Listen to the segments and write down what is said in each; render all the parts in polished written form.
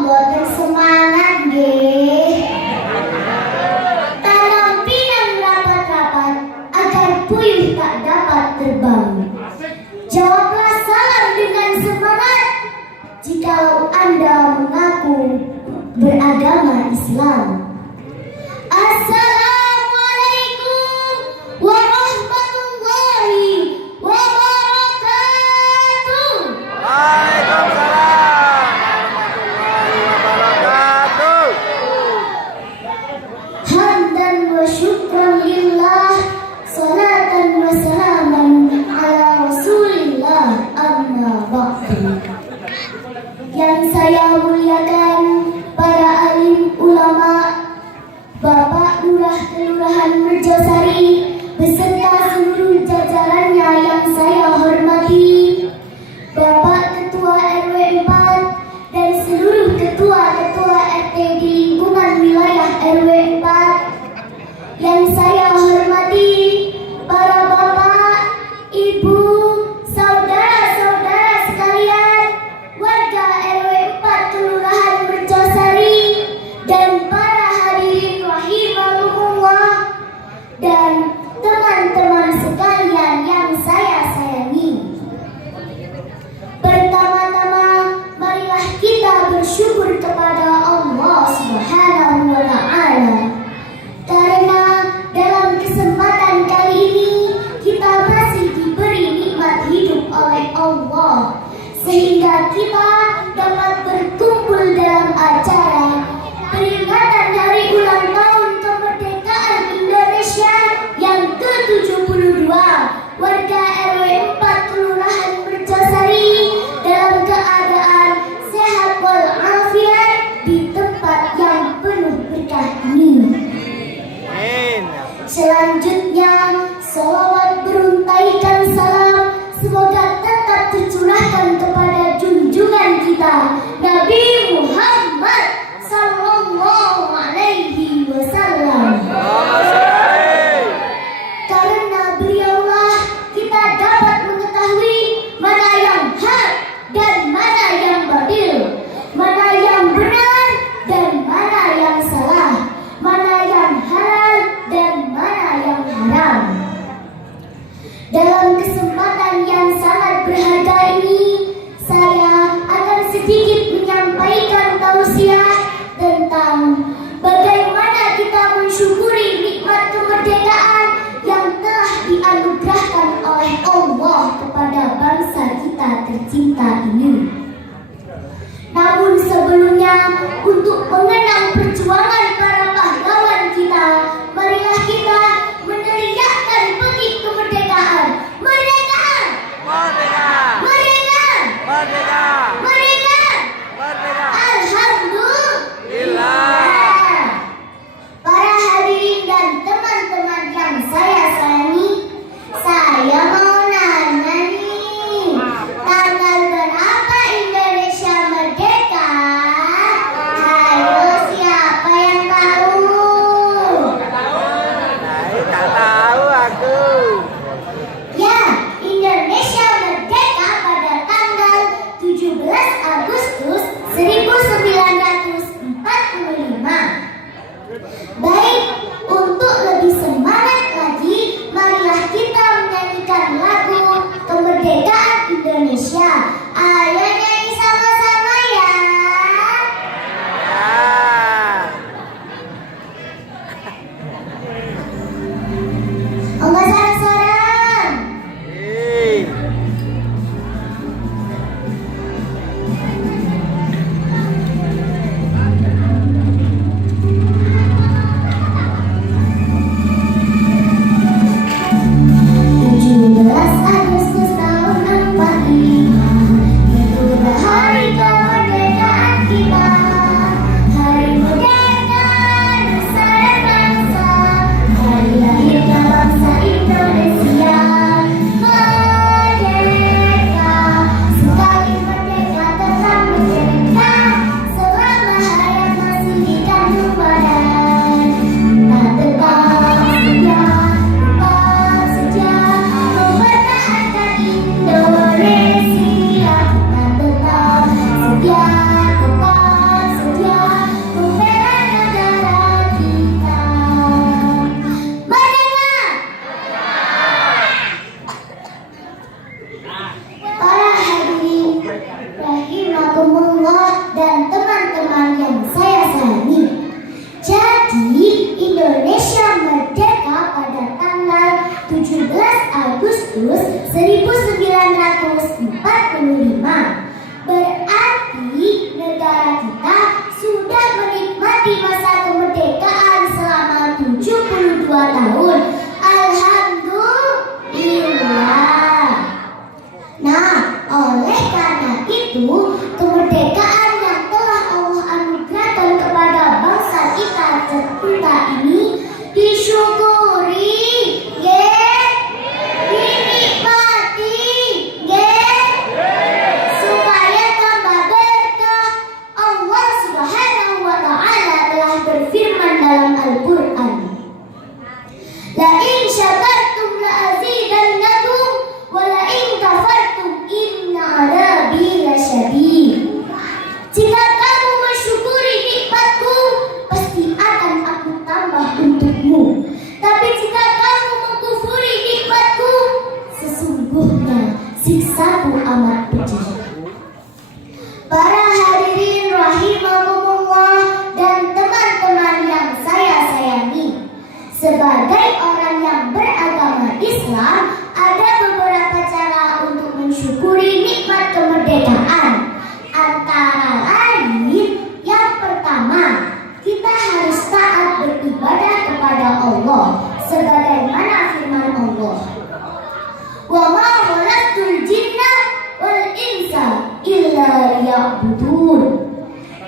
mboten semangat nggih. Tanam pinang rapat-rapat agar puyuh tak dapat terbang. Jawablah salam dengan semangat jikalau Anda mengaku beragama Islam. Assalamualaikum warahmatullahi wabarakatuh. Waalaikumsalam warahmatullahi wabarakatuh. Hamdan wa syukran lillah, salatan wa salaman ala rasulillah, amma ba'du. Yang saya muliakan para alim ulama, Bapak Lurah Kelurahan Merjosari beserta seluruh jajarannya yang saya hormati, Bapak Ketua RW 4 dan seluruh ketua-ketua RT di lingkungan wilayah RW 4, yang saya hormati para bapak, ibu, saudara-saudara sekalian, warga RW 4 Kelurahan Merjosari, dan para hadirin rahimahumullah, dan teman-teman sekalian yang saya sayangi. Pertama-tama, marilah kita bersyukur kepada Allah Subhanahu wa Ta'ala, karena dalam kesempatan kali ini kita masih diberi nikmat hidup oleh Allah, sehingga kita dapat berkumpul dalam acara peringatan Hari Ulang Tahun Kemerdekaan Indonesia yang ke-72. Warga RW 4 Kelurahan Merjosari dalam keadaan sehat walafiat di tempat yang penuh berkah ini. Amin. Selanjutnya, salawat beruntaikan salam semoga tetap tercurahkan kepada junjungan kita Nabi Muhammad sallallahu alaihi wasallam. Karena beliaulah kita dapat mengetahui mana yang hak dan mana yang batil, mana yang benar dan mana yang salah, mana yang halal dan mana yang haram. Dalam kesempatan yang sangat berharga ini, saya akan sedikit menyampaikan tausiah tentang bagaimana kita mensyukuri nikmat kemerdekaan yang telah dianugerahkan oleh Allah kepada bangsa kita tercinta ini. Namun sebelumnya, untuk mengenang perjuangan para pahlawan kita, marilah kita meneriakkan pekik kemerdekaan. Merdeka! Merdeka! Merdeka! Merdeka! Merdeka! Merdeka! Alhamdulillah. Para hadirin dan teman-teman yang saya sayangi, saya mau nanya nih, tanggal berapa Indonesia merdeka? Ayo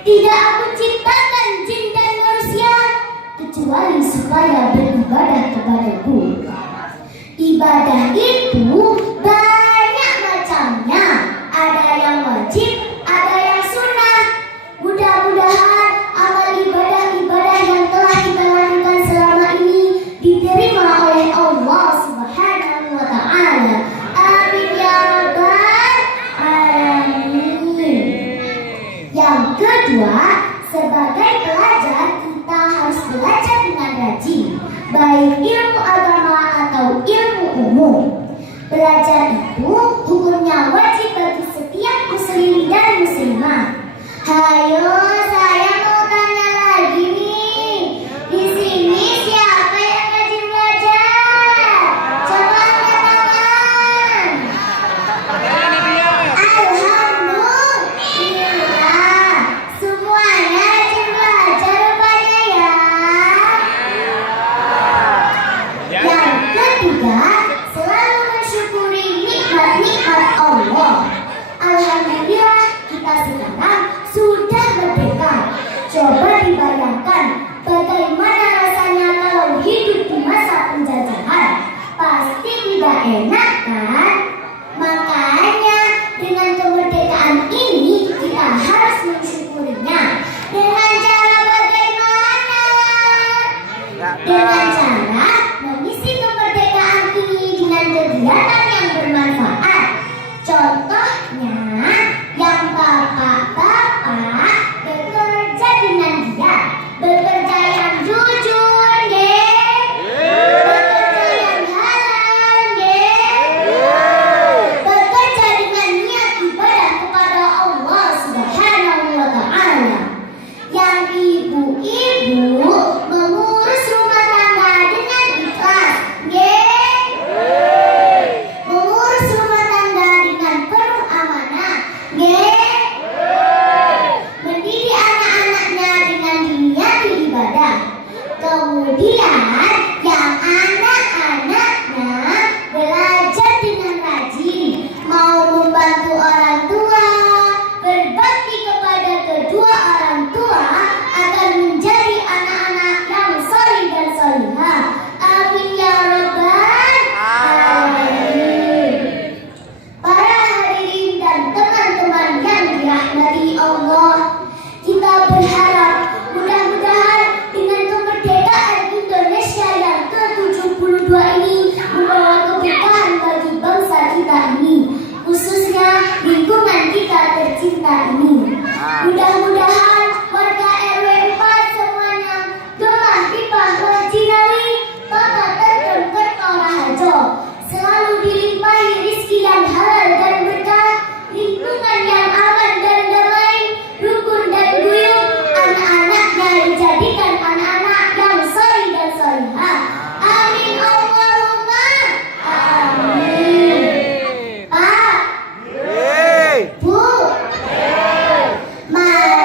Tidak aku ciptakan jin dan manusia kecuali supaya beribadah kepadaku. Ibadah itu banyak macamnya. Ada yang wajib, ada yang sunnah. Mudah-mudahan amal ibadah-ibadah yang telah kita lakukan selama ini diterima oleh Allah Subhanahu wa Ta'ala. Amin ya rabbal alamin. Yang kedua, sebagai pelajar kita harus belajar dengan rajin, baik ilmu agama atau ilmu umum. Belajar itu hukumnya wajib bagi setiap muslim dan muslimah. Hayo, saya mau tanya lagi nih. Di sini siapa yang rajin belajar? Coba angkat tangan. Alhamdulillah, semuanya rajin belajar rupanya ya. Yang ketiga, selalu mensyukuri nikmat-nikmat Allah. Alhamdulillah, kita sekarang sudah merdeka. Coba dibayangkan bagaimana rasanya kalau hidup di masa penjajahan. Pasti tidak enak kan? Makanya dengan kemerdekaan ini kita harus mensyukurinya. Dengan cara bagaimana? Dengan cara mengisi kemerdekaan ini dengan kegiatan yang bermanfaat. Contohnya, yang bapak-bapak bekerja dengan giat, bekerja yang jujur, bekerja yang halal, bekerja dengan niat ibadah kepada Allah Subhanahu wa Ta'ala. Yang ibu-ibu mengurus rumah tangga dengan ikhlas, mengurus rumah tangga dengan penuh amanah, mendidik anak-anaknya dengan diniati ibadah. Kemudian yang anak-anaknya belajar dengan rajin, mau membantu orang tua, berbakti kepada kedua orang tua, akan menjadi anak-anak yang soleh dan solehah. Amin ya rabbal alamin. Para hadirin dan teman-teman yang dirahmati Allah, kita berharap mudah-mudahan dengan kemerdekaan Indonesia yang ke-72 ini membawa keberkahan bagi bangsa kita ini, khususnya lingkungan kita tercinta ini. Mudah-mudahan warga RW 4 semuanya gemah dipah Cinawi, Kota Tentrem Kertoraharjo, selalu dilimpahi rizki yang halal dan berkah, lingkungan yang aman dan damai, rukun dan guyup, anak-anaknya dijadikan anak-anak yang soleh dan solehah. Amin Allahumma amin. Pak, Bu, mari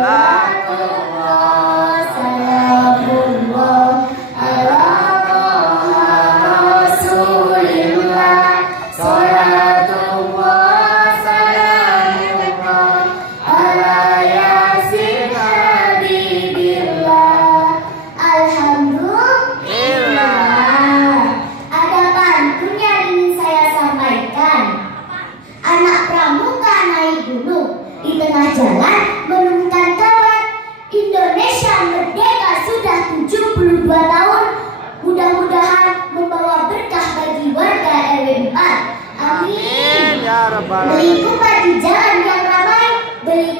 Salatullah, salamullah ala Toha Rasulillah. Salatullah, salamullah ala Yasin Habibillah. Alhamdulillah. Ada pantun yang ingin saya sampaikan. Anak pramuka naik gunung, di tengah jalan menemukan kawan. Indonesia merdeka sudah 72 tahun. Mudah-mudahan membawa berkah bagi warga RW 4. Amin. Ya Rabbal Beli kupat di jalan yang ramai, beli